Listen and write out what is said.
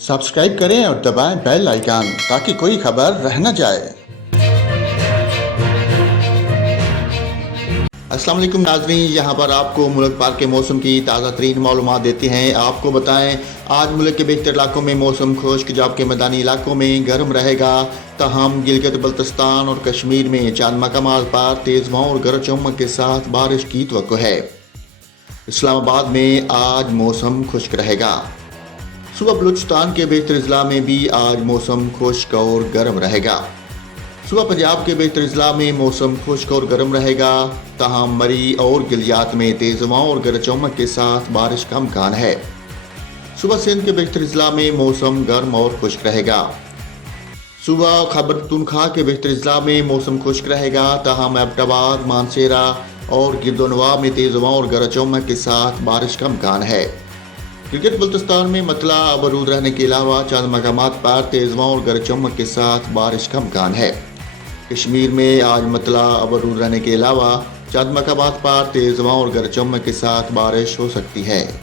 Subscribe करें और दबाएं बेल आइकन ताकि कोई खबर रह न जाए। अस्सलाम वालेकुम नाज़रीन, यहाँ पर आपको मुल्क पार के मौसम की ताज़ा तरीन मालूमात देते हैं। आपको बताएं, आज मुल्क के बेहतर इलाकों में मौसम खुश्क, जबकि मैदानी इलाकों में गर्म रहेगा। तहम गिलगित बल्तिस्तान और कश्मीर में चंद मकामात पर तेज़ हवाओं और गरज चमक के साथ बारिश की तवक्को है। इस्लामाबाद में आज मौसम खुश्क रहेगा। सुबह बलूचिस्तान के बेहतर अजला में भी आज मौसम खुश्क और गर्म रहेगा। सुबह पंजाब के बेहतर अजला में मौसम खुश्क और गर्म रहेगा। तहम मरी और गिलियात में तेज़ हवाओं और गरज चमक के साथ बारिश का इम्कान है। सुबह सिंध के बेहतर अजला में मौसम गर्म और खुश्क रहेगा। सुबह खैबर पख्तूनख्वा के बेहतर अजला में मौसम खुश्क रहेगा। तहम एबटाबाद, मानसेरा और गिरदोनवा में तेज़ हवाओं और गरज चमक के साथ बारिश का इम्कान है। गिलगित बल्तिस्तान में मतला आबरूद रहने के अलावा चंद मकामात पर तेज़ हवाओं और गरज चमक के साथ बारिश का इम्कान है। कश्मीर में आज मतला आबरूद रहने के अलावा चंद मकामात पर तेज़ हवाओं और गरज चमक के साथ बारिश हो सकती है।